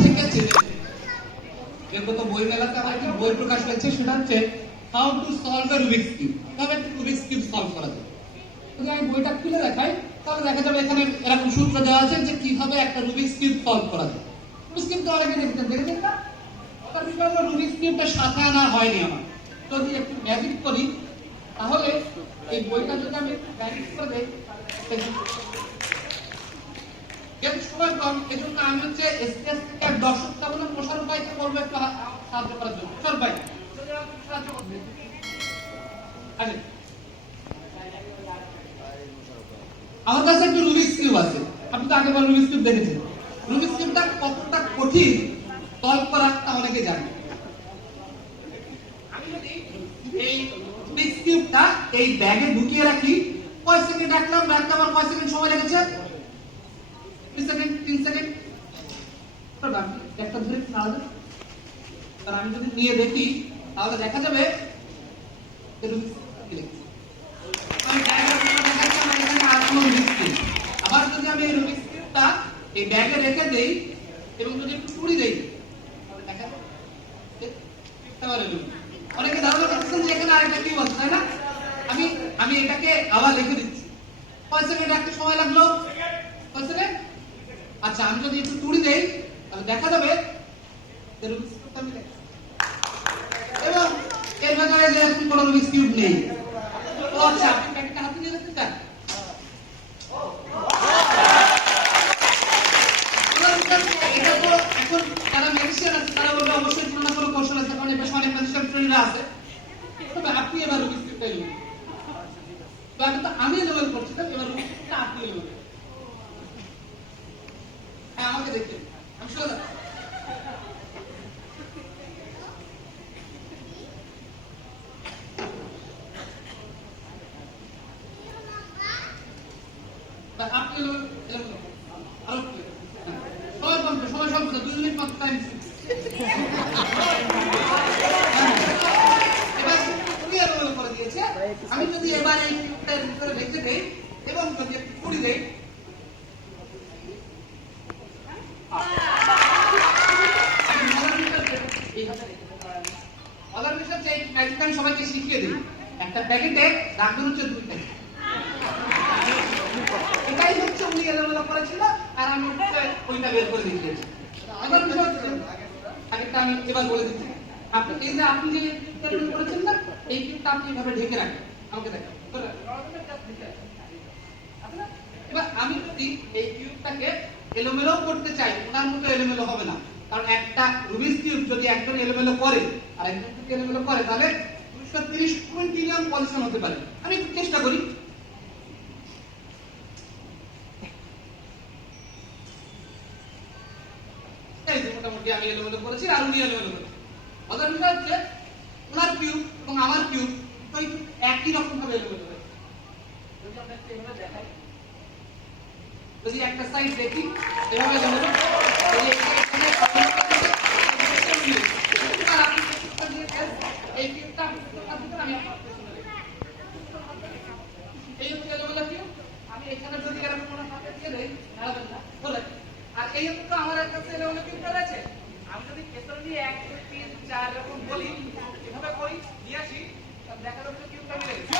থেকে জেনে এরপর তো বই মেলাতে আমার একটি বই প্রকাশ হয়েছে, সেটা হচ্ছে how to solve a Rubik's cube, কিভাবে একটি রুবিক্স কিউব সলভ করা যায়। যদি আমি বইটা খুলে দেখাই তাহলে দেখা যাবে এখানে এরকম সূত্র দেওয়া আছে যে কিভাবে একটা রুবিক্স কিউব সলভ করা যায়। রুবিক্স কিউব তো অনেকে দেখেছেন না, তার বিষয় হলো রুবিক্স কিউবটা সাথে আনা হয়নি আমার। যদি একটু ম্যাজিক করি তাহলে এই বইটা যদি আমি ম্যাজিক করে দেই, যেহেতু সময় কম এজন্য আমি হচ্ছে এসপিএস থেকে দর্শক চাবনা প্রসার ভাইকে বলবো একটু সাহায্য করার জন্য। প্রসার ভাই সাহায্য করবে। আচ্ছা, আমার কাছে একটা রুবিক্স কিউব আছে, আপনি তো আগেবার রুবিক্স কিউব দেখেছেন। রুবিক্স কিউবটা কতটা কঠিন সলভ করা তা অনেকে জানে। আমি যদি এই রুবিক্স কিউবটা এই ব্যাগে ঢুকিয়ে রাখি, কয় সেকেন্ড রাখলাম, রাখতে আমার কয় সেকেন্ড সময় লেগেছে? 2 সেকেন্ড, 3 সেকেন্ড। একটা ধরে নাড়া, আর আমি যদি নিয়ে দেখি তাহলে দেখা যাবে আবার যদি আমি এই রুবিক্স কিউবটা এই ব্যাগে রেখে দেই এবং যদি একটু পুড়ি দেই তাহলে দেখা যাবে অনেকে ধারণা করতেছেন যে এখানে আরেকটা কিউব আছে, তাই না? আমি এটাকে আবার লিখে দিচ্ছি। কয় সেকেন্ড রাখতে সময় লাগলো? কয় সেকেন্ড? আচ্ছা, আমি যদি একটু তুড়ি দেই তাহলে দেখা যাবে এবং এর ভেতরে যে কোনো রুবিক্স কিউব নেই। ও আচ্ছা, আপনি প্যাকেটটা হাতে নিয়ে যেতে চান? এটা তো এখন যারা ম্যাজিশিয়ান আছে তারা বলবে অবশ্যই কোনো না কোনো কৌশল আছে, কারণ এবার অনেক ম্যাজিশিয়ান ফ্রেন্ডরা আছে। তবে আপনি এবার রুবিক্স কিউবটা এলেন, তো আগে তো আমি লেভেল করছিলাম, এবার রুবিক্স কিউবটা আপনি লেভেল। হ্যাঁ, আমাকে দেখেন, আমি সোজা আপনি আরো সময় স্বল্প 2 মিনিট মাত্র টাইম। এবার উনি এলোমেলো করে দিয়েছে। আমি যদি এবার এই কিউবটার ভিতরে রেখে দেই এবং যদি একটু পুড়ি দেই, আমি সবাইকে শিখিয়ে দিই একটা প্যাকেটে রাখবেন হচ্ছে 2 প্যাকেট। এটাই হচ্ছে উনি এলোমেলো করেছিল আর আমি ওইটা বের করে দেখিয়েছি। এবার বিষয় হচ্ছে আগেরটা আমি এবার বলে দিচ্ছি। আপনি এই যে আপনি যে কিউবটা করেছেন না, এই কিউবটা আপনি এভাবে ঢেকে রাখেন, আমাকে দেখেন। এবার আমি যদি এই কিউবটাকে এলোমেলো করতে চাই, ওনার মতো এলোমেলো হবে না, কারণ একটা রুবিক্স কিউব যদি একজন এলোমেলো করে আর একজন যদি এলোমেলো করে তাহলে 230 কুইন্টিলিয়ন পজিশন হতে পারে। আমি একটু চেষ্টা করি। এই যে মোটামুটি আমি এলোমেলো করেছি আর উনি এলোমেলো করেছি। মজার বিষয় হচ্ছে ওনার কিউব এবং আমার কিউব ওই একই রকম ভাবে এলোমেলো হয়েছে। যদি আমরা এভাবে দেখাই, যদি একটা সাইড দেখি এভাবে এলোমেলো, যদি এই কিউবটা আমি এই হচ্ছে এলোমেলো কিউব। আমি এখানে যদি এরকম কোনো হাতে দিয়ে দেই নাড়াবেন না বলে, আর এই হচ্ছে আমার একটা এলোমেলো কিউবটা রয়েছে। আমি যদি কেসর দিয়ে 1 2 3 4 এরকম বলি, এভাবে করি নিয়ে আসি, দেখা যাচ্ছে কিউবটা মিলে গেছে।